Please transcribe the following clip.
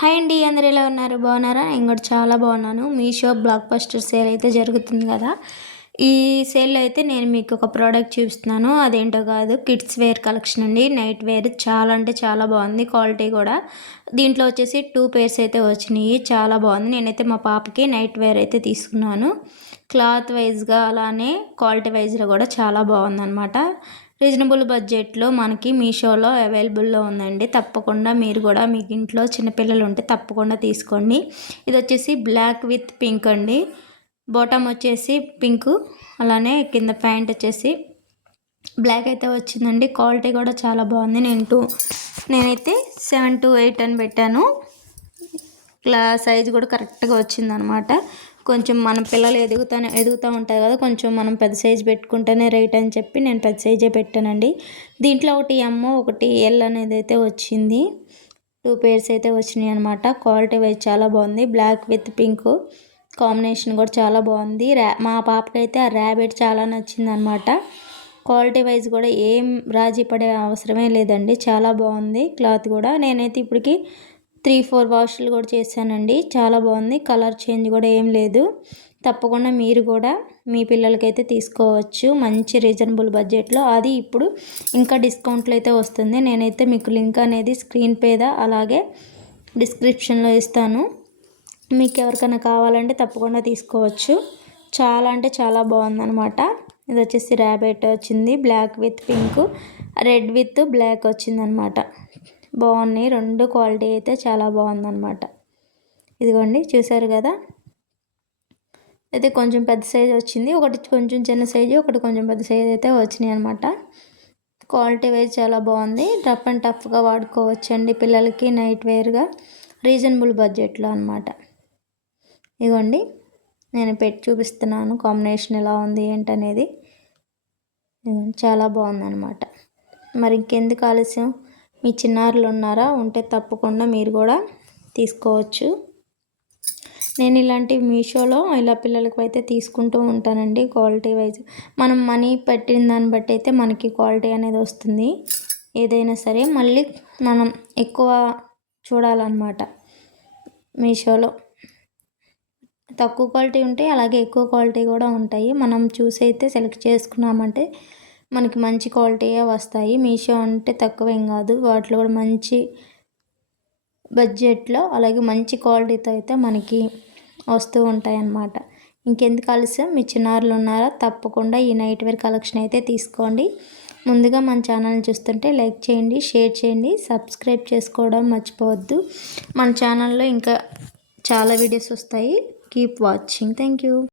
Hi అండి, అందరూ ఎలా ఉన్నారు? బాగున్నారా? నేను కూడా చాలా బాగున్నాను. మీషో బ్లాక్ బస్టర్ సేల్ అయితే జరుగుతుంది కదా. ఈ సేల్లో అయితే నేను మీకు ఒక ప్రోడక్ట్ చూపిస్తున్నాను. అదేంటో కాదు, కిడ్స్ వేర్ కలెక్షన్ అండి. నైట్ వేర్ చాలా అంటే చాలా బాగుంది. క్వాలిటీ కూడా దీంట్లో వచ్చేసి 2 పేర్స్ అయితే వచ్చినాయి. చాలా బాగుంది. నేనైతే మా పాపకి నైట్ వేర్ అయితే తీసుకున్నాను. క్లాత్ వైజ్గా అలానే క్వాలిటీ వైజ్గా కూడా చాలా బాగుందన్నమాట. రీజనబుల్ బడ్జెట్లో మనకి మీషోలో అవైలబుల్లో ఉందండి. తప్పకుండా మీరు కూడా మీకు ఇంట్లో చిన్నపిల్లలు ఉంటే తప్పకుండా తీసుకోండి. ఇది వచ్చేసి బ్లాక్ విత్ పింక్ అండి. బాటమ్ వచ్చేసి పింక్, అలానే కింద ప్యాంట్ వచ్చేసి బ్లాక్ అయితే వచ్చిందండి. క్వాలిటీ కూడా చాలా బాగుంది. నేనైతే 7 to 8 అని పెట్టాను. సైజు కూడా కరెక్ట్గా వచ్చిందనమాట. కొంచెం మన పిల్లలు ఎదుగుతూ ఉంటారు కదా, కొంచెం మనం పెద్ద సైజు పెట్టుకుంటేనే రైట్ అని చెప్పి నేను పెద్ద సైజే పెట్టానండి. దీంట్లో ఒకటి ఎమ్ ఒకటి ఎల్ అనేది అయితే వచ్చింది. 2 పేర్స్ అయితే వచ్చినాయి అనమాట. క్వాలిటీ వైజ్ చాలా బాగుంది. బ్లాక్ విత్ పింక్ కాంబినేషన్ కూడా చాలా బాగుంది. మా పాపకైతే ఆ ర్యాబిట్ చాలా నచ్చింది అనమాట. క్వాలిటీ వైజ్ కూడా ఏం రాజీ పడే అవసరమే లేదండి. చాలా బాగుంది క్లాత్ కూడా. నేనైతే ఇప్పటికి 3-4 వాష్లు కూడా చేశానండి. చాలా బాగుంది. కలర్ చేంజ్ కూడా ఏం లేదు. తప్పకుండా మీరు కూడా మీ పిల్లలకైతే తీసుకోవచ్చు మంచి రీజనబుల్ బడ్జెట్లో. అది ఇప్పుడు ఇంకా డిస్కౌంట్లో అయితే వస్తుంది. నేనైతే మీకు లింక్ అనేది స్క్రీన్ మీద అలాగే డిస్క్రిప్షన్లో ఇస్తాను. మీకు ఎవరికైనా కావాలంటే తప్పకుండా తీసుకోవచ్చు. చాలా అంటే చాలా బాగుందన్నమాట. ఇది వచ్చేసి ర్యాబిట్ వచ్చింది. Black with pink, red with black వచ్చిందనమాట. బాగున్నాయి. 2 క్వాలిటీ అయితే చాలా బాగుందన్నమాట. ఇదిగోండి, చూసారు కదా. అయితే కొంచెం పెద్ద సైజు వచ్చింది, ఒకటి కొంచెం చిన్న సైజు, ఒకటి కొంచెం పెద్ద సైజు అయితే వచ్చినాయి అనమాట. క్వాలిటీ వైజ్ చాలా బాగుంది. రఫ్ అండ్ టఫ్గా వాడుకోవచ్చండి పిల్లలకి నైట్ వేర్గా రీజనబుల్ బడ్జెట్లో అనమాట. ఇదిగోండి, నేను పెట్టి చూపిస్తున్నాను కాంబినేషన్ ఎలా ఉంది ఏంటనేది. చాలా బాగుందన్నమాట. మరి ఇంకెందుకు ఆలస్యం, మీ చిన్నారులు ఉన్నారా? ఉంటే తప్పకుండా మీరు కూడా తీసుకోవచ్చు. నేను ఇలాంటి మీషోలో ఇలా పిల్లలకి అయితే తీసుకుంటూ ఉంటానండి. క్వాలిటీ వైజ్ మనం మనీ పెట్టిన దాన్ని బట్టి అయితే మనకి క్వాలిటీ అనేది వస్తుంది. ఏదైనా సరే మళ్ళీ మనం ఎక్కువ చూడాలన్నమాట. మీషోలో తక్కువ క్వాలిటీ ఉంటాయి, అలాగే ఎక్కువ క్వాలిటీ కూడా ఉంటాయి. మనం చూసి అయితే సెలెక్ట్ చేసుకున్నామంటే మనకి మంచి క్వాలిటీయే వస్తాయి. మీషో అంటే తక్కువేం కాదు, వాటిలో కూడా మంచి బడ్జెట్లో అలాగే మంచి క్వాలిటీతో అయితే మనకి వస్తూ ఉంటాయి అన్నమాట. ఇంకెందుకు ఆలస్యం, మీ చిన్నారులు ఉన్నారా? తప్పకుండా ఈ నైట్ వేర్ కలెక్షన్ అయితే తీసుకోండి. ముందుగా మన ఛానల్ని చూస్తుంటే లైక్ చేయండి, షేర్ చేయండి, సబ్స్క్రైబ్ చేసుకోవడం మర్చిపోవద్దు. మన ఛానల్లో ఇంకా చాలా వీడియోస్ వస్తాయి. Keep watching. Thank you.